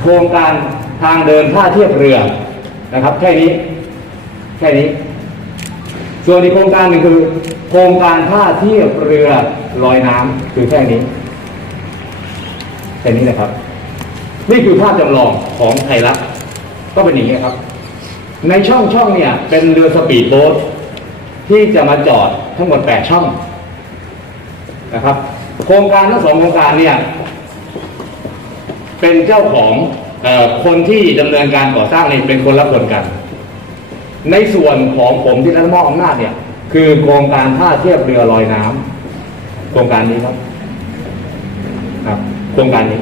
โครงการทางเดินท่าเทียบเรือนะครับแค่นี้แค่นี้ ส่วนอีกโครงการหนึ่งคือ โครงการท่าเทียบเรือลอยน้ำคือแค่นี้แค่นี้นะครับ นี่คือภาพจำลองของไทยรัฐก็เป็นอย่างนี้ครับ ในช่องช่องเนี่ย เป็นเรือสปีดโบ๊ทที่จะมาจอดทั้งหมด8ช่องนะครับ โครงการทั้งสองโครงการเนี่ย เป็นเจ้าของอคนที่ดำเนินการก่อสร้างนี่เป็นคนละคนกัน ในส่วนของผมที่รับมอบอำนาจเนี่ย คือโครงการท่าเทียบเรือลอยน้ำโครงการนี้ครับครับโครงการนี้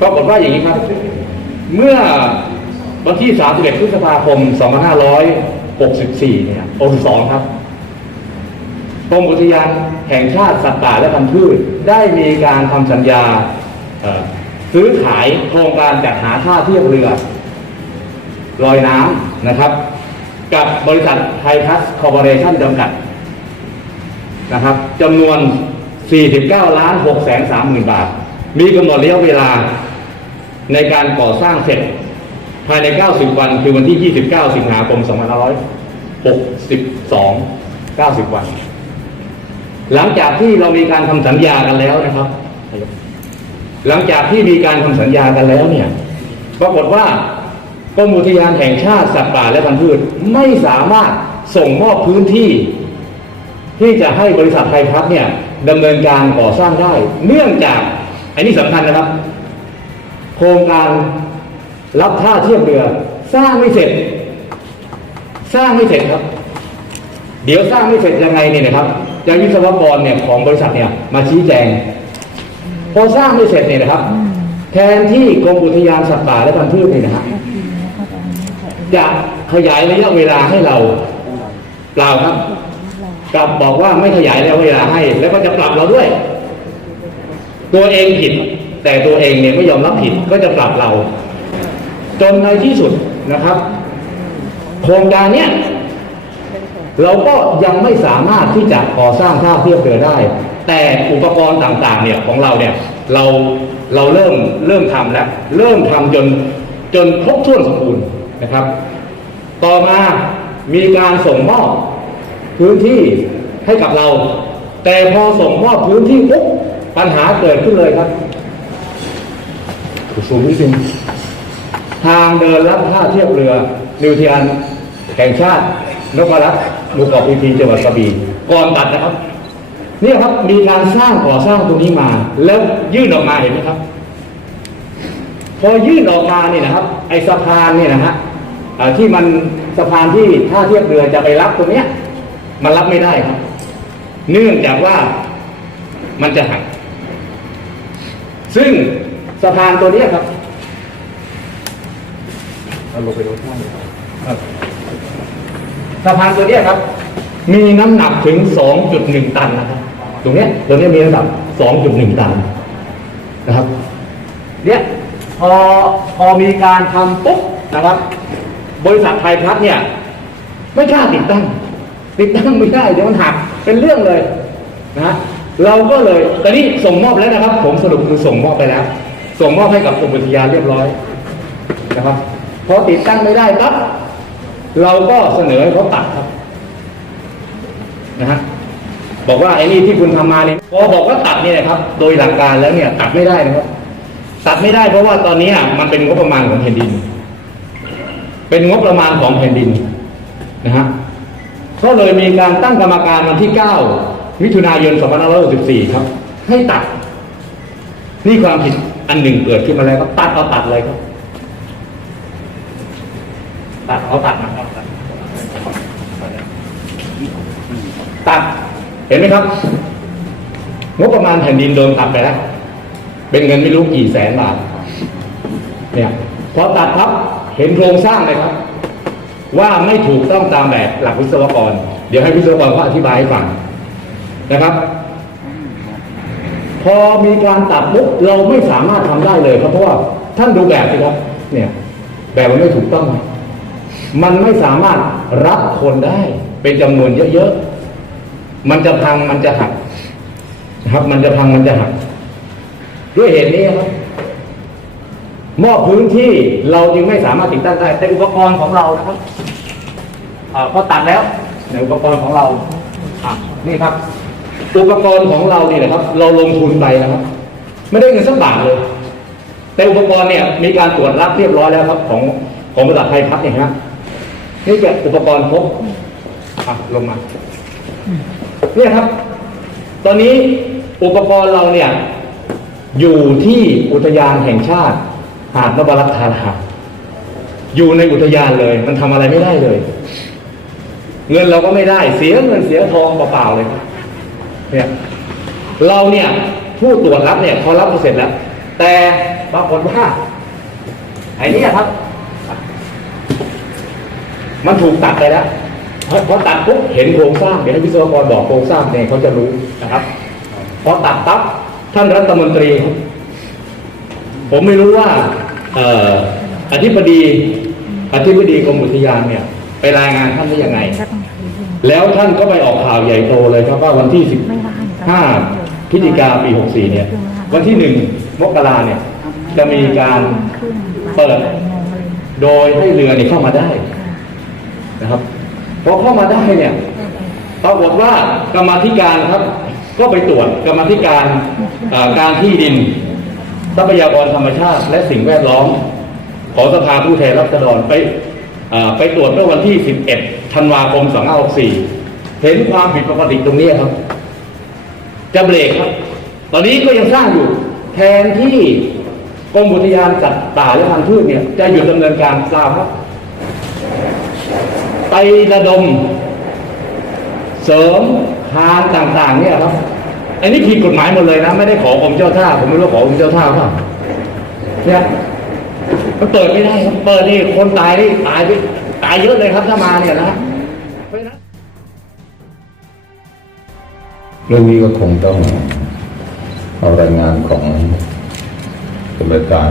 ปรากฏว่าอย่างนี้ครับ เมื่อวันที่ 31 พฤษภาคม 2564 เนี่ย62ครับกรมอุทยานแห่งชาติสัตว์ป่าและพันธุ์พืชได้มีการทำสัญญา ซื้อขายโครงการจัดหาท่าเทียบเรือลอยน้ำนะครับ กับบริษัทไทยพัสคอร์ปอเรชั่นจำกัดนะครับจำนวน 49 ล้าน6แสน3หมื่นบาท มีกำหนดระยะเวลาในการก่อสร้างเสร็จ ภายใน 90 วันคือวันที่ 29 สิงหาคม 2562 90 วัน หลังจากที่เรามีการทำสัญญากันแล้วนะครับ หลังจากที่มีการทำสัญญากันแล้วเนี่ย ปรากฏว่ากรมอุทยานแห่งชาติสัตว์ป่าและพันธุ์พืชไม่สามารถส่งมอบพื้นที่ ที่จะให้บริษัทไทยพัฒน์เนี่ยดำเนินการก่อสร้างได้ เนื่องจากอันนี้สำคัญนะครับ โครงการรับท่าเทียบเรือ สร้างไม่เสร็จ สร้างไม่เสร็จครับ เดี๋ยวสร้างไม่เสร็จยังไงเนี่ยนะครับจะวิศวกรเนี่ยของบริษัทเนี่ยมาชี้แจง พอสร้างไม่เสร็จเนี่ยนะครับ แทนที่กรมอุทยานสัตว์ป่าและพันธุ์พืชเนี่ยนะครับจะขยายระยะเวลาให้เราเปล่าครับกลับบอกว่าไม่ขยายระยะเวลาให้ แล้วก็จะปรับเราด้วย ตัวเองผิด แต่ตัวเองเนี่ยไม่ยอมรับผิดก็จะปรับเรา จนในที่สุดนะครับ โครงการเนี้ย เราก็ยังไม่สามารถที่จะก่อสร้างท่าเทียบเรือได้ แต่อุปกรณ์ต่างๆเนี่ยของเราเนี่ยเราเราเริ่มเริ่มทำแล้วเริ่มทำจนจนครบถ้วนสมบูรณ์นะครับ ต่อมามีการส่งมอบพื้นที่ให้กับเรา แต่พอส่งมอบพื้นที่ปุ๊บปัญหาเกิดขึ้นเลยครับสูงนิดนึงทางเดินลัดท่าเทียบเรือนิวเทียนแห่งชาตินพรัตน์ หมู่เกาะพีพีจังหวัดกระบี่ก่อนตัดนะครับเนี่ยครับมีการสร้างก่อสร้างตรงนี้มา แล้วยื่นออกมาเห็นไหมครับ พอยื่นออกมาเนี่ยนะครับ ไอ้สะพานเนี่ยนะฮะที่มันสะพานที่ท่าเทียบเรือจะไปรับตรงเนี้ย มันรับไม่ได้ครับ เนื่องจากว่ามันจะหักซึ่งสะพานตัวเนี้ยครับเอาลงไปดูข้างเลยครับ สะพานตัวนี้ครับ มีน้ำหนักถึง 2.1 ตันนะครับตรงนี้ตรงนี้มีน้ำหนัก 2.1 ตันนะครับเนี่ยพอพอมีการทำปุ๊บนะครับ บริษัทไทยพัฒเนี่ย ไม่กล้าติดตั้ง ติดตั้งไม่ได้เดี๋ยวมันหักเป็นเรื่องเลยนะฮะเราก็เลยตอนนี้ส่งมอบแล้วนะครับ ผมสรุปคือส่งมอบไปแล้ว ส่งมอบให้กับกรมอุทยานเรียบร้อยนะครับพอติดตั้งไม่ได้ปั๊บ เราก็เสนอให้เขาตัดครับนะฮะบอกว่าไอ้นี่ที่คุณทำมาเนี่ยพอบอกว่าตัดเนี่ยนะครับ โดยหลักการแล้วเนี่ยตัดไม่ได้นะครับ ตัดไม่ได้เพราะว่าตอนนี้อะมันเป็นงบประมาณของแผ่นดิน เป็นงบประมาณของแผ่นดินนะฮะก็เลยมีการตั้งกรรมการวันที่ 9 มิถุนายน 2564 ครับ ให้ตัด นี่ความผิดอันหนึ่งเกิดขึ้นมาแล้วก็ตัดเอาตัดเลยครับ ตัดเอาตัดมาตัด เห็นไหมครับ งบประมาณแผ่นดินโดนตัดไปแล้ว เป็นเงินไม่รู้กี่แสนบาท เนี่ย พอตัดครับ เห็นโครงสร้างเลยครับ ว่าไม่ถูกต้องตามแบบหลักวิศวกร เดี๋ยวให้วิศวกรเขาอธิบายให้ฟังนะครับ พอมีการตัดปุ๊บเราไม่สามารถทำได้เลยครับเพราะว่าท่านดูแบบสิครับ เนี่ย แบบมันไม่ถูกต้อง มันไม่สามารถรับคนได้เป็นจำนวนเยอะๆ มันจะพังมันจะหักนะครับ มันจะพังมันจะหัก ด้วยเหตุนี้ครับมอบพื้นที่เราจึงไม่สามารถติดตั้งได้แต่อุปกรณ์ของเรานะครับอ่าพอตัดแล้วในอุปกรณ์ของเราอ่นี่ครับ อุปกรณ์ของเรานี่นะครับ เราลงทุนไปนะครับ ไม่ได้เงินสักบาทเลย แต่อุปกรณ์เนี่ยมีการตรวจรับเรียบร้อยแล้วครับ ของของบริษัทไทยพัฒน์เนี่ยฮะ นี่เป็นอุปกรณ์ครบอะลงมา เนี่ยครับ ตอนนี้อุปกรณ์เราเนี่ย อยู่ที่อุทยานแห่งชาติ หาดนบรัตน์ธารา อยู่ในอุทยานเลย มันทำอะไรไม่ได้เลย เงินเราก็ไม่ได้เสียเงินเสียทองเปล่าๆเลย เนี่ยเราเนี่ยผู้ตรวจรับเนี่ยเขารับเสร็จแล้ว แต่ปรากฏว่าไอ้เนี่ยครับ มันถูกตัดไปแล้วพอพอตัดปุ๊บเห็นโครงสร้างเดี๋ยวให้วิศวกรบอกโครงสร้างเนี่ยเขาจะรู้นะครับ พอตัดปั๊บท่านรัฐมนตรี ผมไม่รู้ว่าอธิบดีอธิบดีกรมอุทยานเนี่ย ไปรายงานท่านได้ยังไง แล้วท่านก็ไปออกข่าวใหญ่โตเลยครับว่าวันที่15พฤศจิกาปี64เนี่ย วันที่หนึ่งมกราเนี่ย จะมีการเปิด โดยให้เรือเนี่ยเข้ามาได้ นะครับพอเข้ามาได้เนี่ยปรากฏว่ากรรมธิการครับ ก็ไปตรวจกรรมธิการการที่ดิน ทรัพยากรธรรมชาติ และสิ่งแวดล้อม ของสภาผู้แทนราษฎรไปไปตรวจเมื่อวันที่ 11 ธันวาคม 2564 เห็นความผิดปกติตรงนี้ครับ จะเบรกครับ ตอนนี้ก็ยังสร้างอยู่ แทนที่กรมอุทยานสัตว์ป่าและพันธุ์พืชเนี่ย จะหยุดดำเนินการเปล่าครับ ประดม เสริมทางต่าง ๆ เนี่ยครับอันนี้ผิดกฎหมายหมดเลยนะ ไม่ได้ขอกรมเจ้าท่า ผมไม่รู้ขอกรมเจ้าท่าเปล่าเนี่ยมันเปิดไม่ได้ครับเปิดนี่คนตายนี่ตายไปตายเยอะเลยครับถ้ามาเนี่ยนะเพราะฉะนั้นเรื่องนี้ก็คงต้องเอารายงานของกรรมการ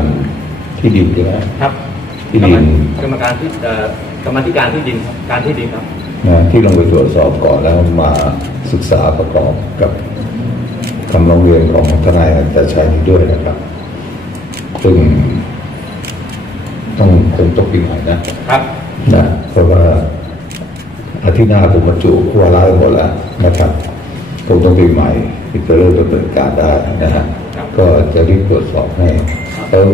ที่ดินใช่ไหมครับ ที่ดินกรรมการที่เอ่อ กรรมธิการที่ดินครับการที่ดินครับ นะที่ลงไปตรวจสอบก่อนแล้วมาศึกษาประกอบกับคำร้องเรียนของทนายอันตชัยนี้ด้วยนะครับ ซึ่งต้องคงต้องปีใหม่นะครับ นะเพราะว่าอาทิตย์หน้าผมบรรจุวาระไปหมดแล้วนะครับคงต้องปีใหม่ที่จะเริ่มดำเนินการได้นะฮะครับก็จะรีบตรวจสอบให้แล้ว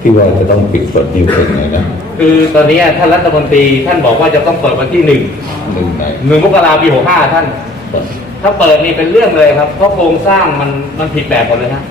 ที่ว่าจะต้องปิดเปิดนิ้วเป็นไงนะ คือตอนนี้ท่านรัฐมนตรีท่านบอกว่าจะต้องเปิดวันที่หนึ่งหนึ่งในหนึ่งมกราปีหกห้าท่าน ถ้าเปิดนี่เป็นเรื่องเลยครับ เพราะโครงสร้างมันมันผิดแบบหมดเลยฮะ